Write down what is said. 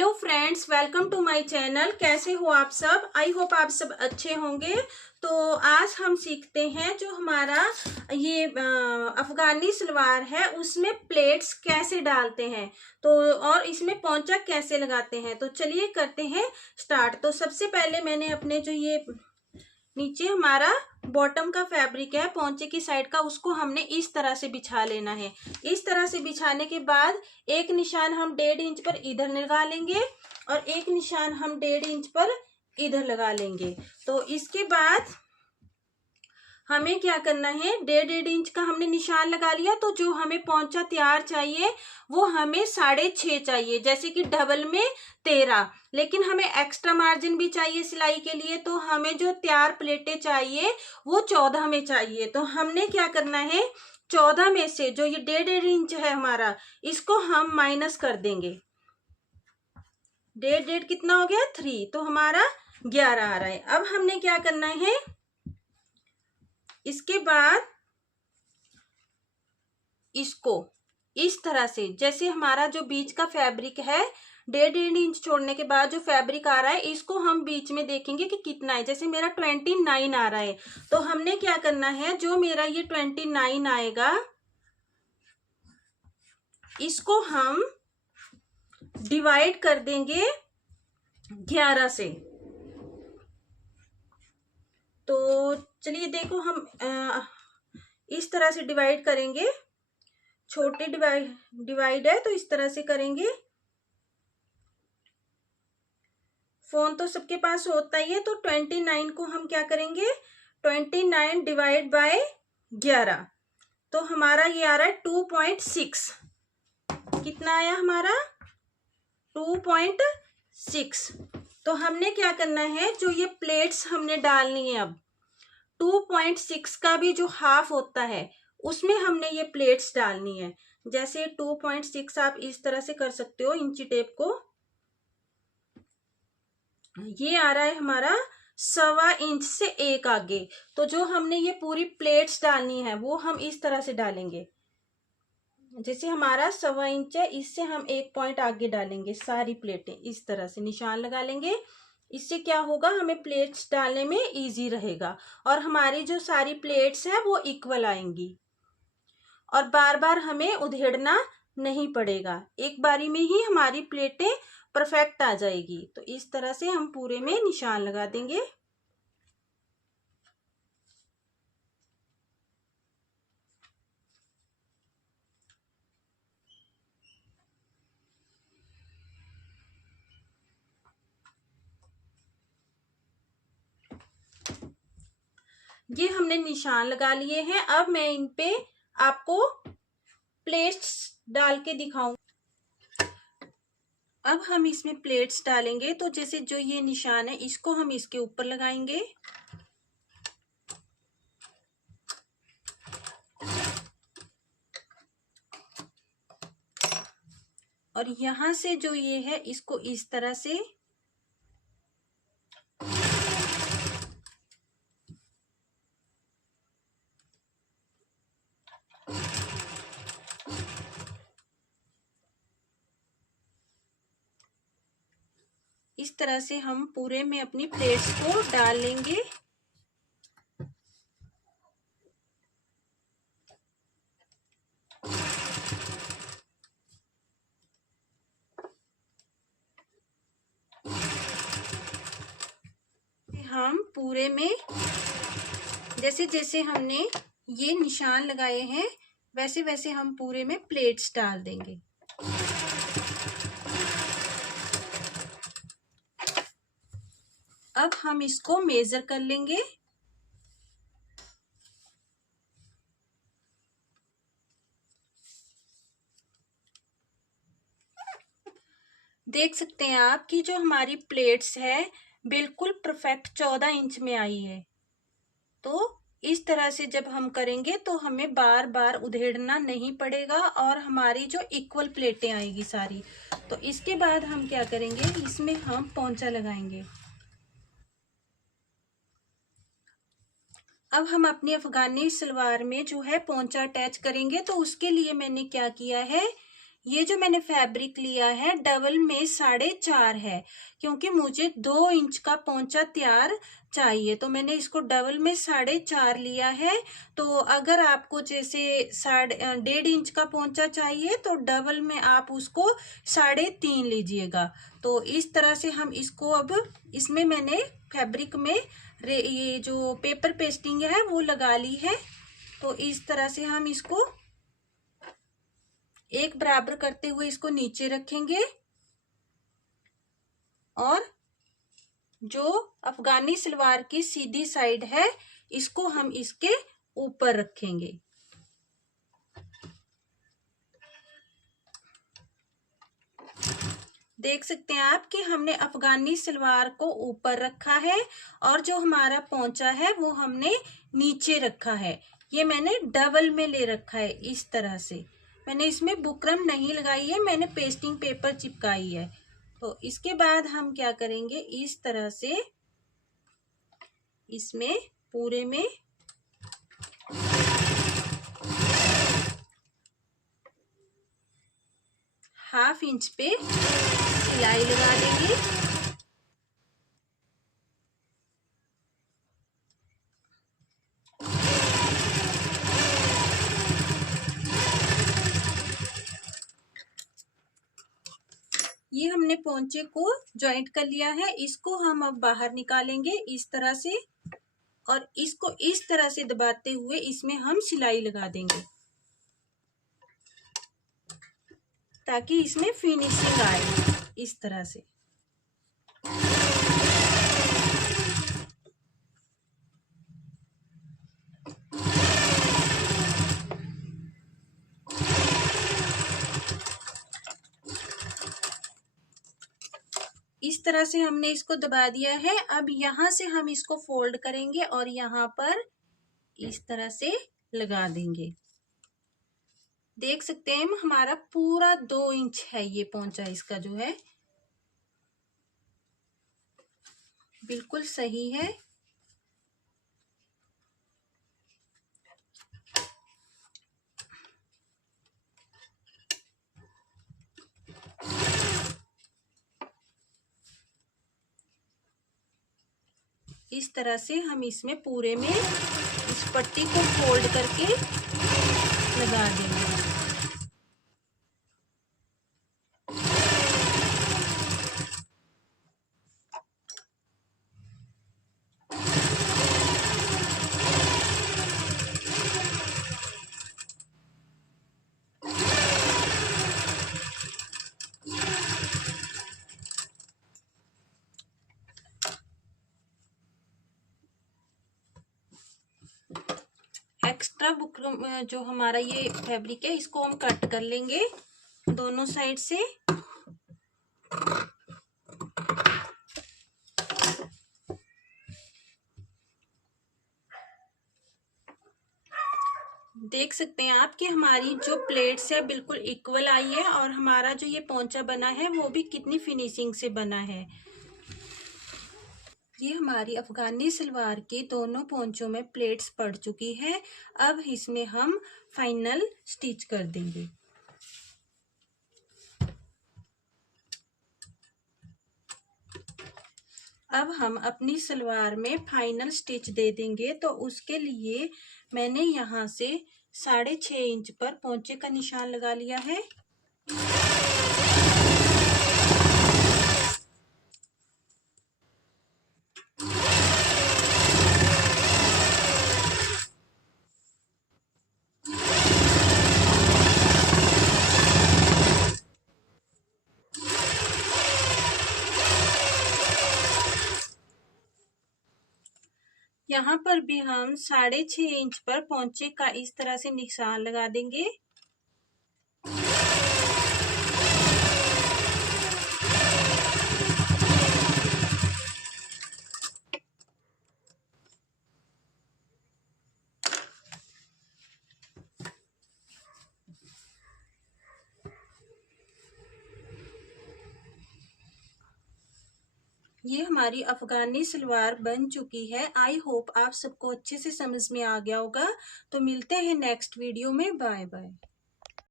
Hello friends, welcome to my channel. कैसे हो आप सब? आई होप आप सब अच्छे होंगे। तो आज हम सीखते हैं जो हमारा ये अफगानी सलवार है उसमें प्लेट्स कैसे डालते हैं, तो और इसमें पोंचा कैसे लगाते हैं। तो चलिए करते हैं स्टार्ट। तो सबसे पहले मैंने अपने जो ये नीचे हमारा बॉटम का फैब्रिक है पोंचे की साइड का, उसको हमने इस तरह से बिछा लेना है। इस तरह से बिछाने के बाद एक निशान हम 1.5 इंच पर इधर लगा लेंगे और एक निशान हम 1.5 इंच पर इधर लगा लेंगे। तो इसके बाद हमें क्या करना है, 1.5 इंच का हमने निशान लगा लिया। तो जो हमें पोंचा तैयार चाहिए वो हमें 6.5 चाहिए, जैसे कि डबल में 13, लेकिन हमें एक्स्ट्रा मार्जिन भी चाहिए सिलाई के लिए। तो हमें जो तैयार प्लेटें चाहिए वो 14 में चाहिए। तो हमने क्या करना है, 14 में से जो ये 1.5 इंच है हमारा, इसको हम माइनस कर देंगे। 1.5 कितना हो गया, 3, तो हमारा 11 आ रहा है। अब हमने क्या करना है, इसके बाद इसको इस तरह से, जैसे हमारा जो बीच का फैब्रिक है 1.5 इंच छोड़ने के बाद जो फैब्रिक आ रहा है, इसको हम बीच में देखेंगे कि कितना है। जैसे मेरा 29 आ रहा है, तो हमने क्या करना है, जो मेरा ये 29 आएगा इसको हम डिवाइड कर देंगे 11 से। तो चलिए देखो, हम इस तरह से डिवाइड करेंगे। छोटे डिवाइड है तो इस तरह से करेंगे। फोन तो सबके पास होता ही है। तो 29 को हम क्या करेंगे, 29 डिवाइड बाय 11, तो हमारा ये आ रहा है 2.6। कितना आया हमारा, 2.6। तो हमने क्या करना है, जो ये प्लेट्स हमने डालनी है, अब 2.6 का भी जो हाफ होता है उसमें हमने ये प्लेट्स डालनी है। जैसे 2.6 आप इस तरह से कर सकते हो इंची टेप को। ये आ रहा है हमारा 1.25 इंच से एक आगे। तो जो हमने ये पूरी प्लेट्स डालनी है वो हम इस तरह से डालेंगे। जैसे हमारा 1.25 इंच है, इससे हम 1 पॉइंट आगे डालेंगे। सारी प्लेटें इस तरह से निशान लगा लेंगे। इससे क्या होगा, हमें प्लेट्स डालने में इजी रहेगा और हमारी जो सारी प्लेट्स हैं वो इक्वल आएंगी और बार बार हमें उधेड़ना नहीं पड़ेगा। एक बारी में ही हमारी प्लेटें परफेक्ट आ जाएगी। तो इस तरह से हम पूरे में निशान लगा देंगे। ये हमने निशान लगा लिए हैं। अब मैं इन पे आपको प्लेट्स डाल के दिखाऊं। अब हम इसमें प्लेट्स डालेंगे। तो जैसे जो ये निशान है इसको हम इसके ऊपर लगाएंगे और यहां से जो ये है इसको इस तरह से इस तरह से हम पूरे में अपनी प्लेट्स को डाल लेंगे। हम पूरे में जैसे जैसे हमने ये निशान लगाए हैं वैसे वैसे हम पूरे में प्लेट्स डाल देंगे। अब हम इसको मेजर कर लेंगे। देख सकते हैं आप कि जो हमारी प्लेट्स है बिल्कुल परफेक्ट 14 इंच में आई है। तो इस तरह से जब हम करेंगे तो हमें बार बार उधेड़ना नहीं पड़ेगा और हमारी जो इक्वल प्लेटें आएगी सारी। तो इसके बाद हम क्या करेंगे, इसमें हम पोंचा लगाएंगे। अब हम अपनी अफगानी सलवार में जो है पोंचा अटैच करेंगे। तो उसके लिए मैंने क्या किया है, ये जो मैंने फैब्रिक लिया है डबल में 4.5 है, क्योंकि मुझे 2 इंच का पोंचा तैयार चाहिए, तो मैंने इसको डबल में 4.5 लिया है। तो अगर आपको जैसे 1.5 इंच का पोंचा चाहिए तो डबल में आप उसको 3.5 लीजिएगा। तो इस तरह से हम इसको, अब इसमें मैंने फैब्रिक में ये जो पेपर पेस्टिंग है वो लगा ली है। तो इस तरह से हम इसको एक बराबर करते हुए इसको नीचे रखेंगे और जो अफगानी सलवार की सीधी साइड है इसको हम इसके ऊपर रखेंगे। देख सकते हैं आप कि हमने अफगानी सलवार को ऊपर रखा है और जो हमारा पोंचा है वो हमने नीचे रखा है। ये मैंने डबल में ले रखा है। इस तरह से मैंने इसमें बुकरम नहीं लगाई है, मैंने पेस्टिंग पेपर चिपकाई है। तो इसके बाद हम क्या करेंगे, इस तरह से इसमें पूरे में ½ इंच पे सिलाई लगा देंगे। ये हमने पोंचे को जॉइंट कर लिया है, इसको हम अब बाहर निकालेंगे इस तरह से और इसको इस तरह से दबाते हुए इसमें हम सिलाई लगा देंगे ताकि इसमें फिनिशिंग आए। इस तरह से इस तरह से हमने इसको दबा दिया है। अब यहाँ से हम इसको फोल्ड करेंगे और यहाँ पर इस तरह से लगा देंगे। देख सकते हैं हमारा पूरा 2 इंच है ये पोंचा, इसका जो है बिल्कुल सही है। इस तरह से हम इसमें पूरे में इस पट्टी को फोल्ड करके लगा देंगे। एक्स्ट्रा बुकरम जो हमारा ये फैब्रिक है इसको हम कट कर लेंगे दोनों साइड से। देख सकते हैं आप कि हमारी जो प्लेट्स है बिल्कुल इक्वल आई है और हमारा जो ये पोंचा बना है वो भी कितनी फिनिशिंग से बना है। ये हमारी अफगानी सलवार के दोनों पोंचों में प्लेट्स पड़ चुकी है। अब इसमें हम फाइनल स्टिच कर देंगे। अब हम अपनी सलवार में फाइनल स्टिच दे देंगे। तो उसके लिए मैंने यहाँ से 6.5 इंच पर पोंचे का निशान लगा लिया है। यहाँ पर भी हम 6.5 इंच पर पोंचे का इस तरह से निशान लगा देंगे। ये हमारी अफगानी सलवार बन चुकी है। आई होप आप सबको अच्छे से समझ में आ गया होगा। तो मिलते हैं नेक्स्ट वीडियो में। Bye bye.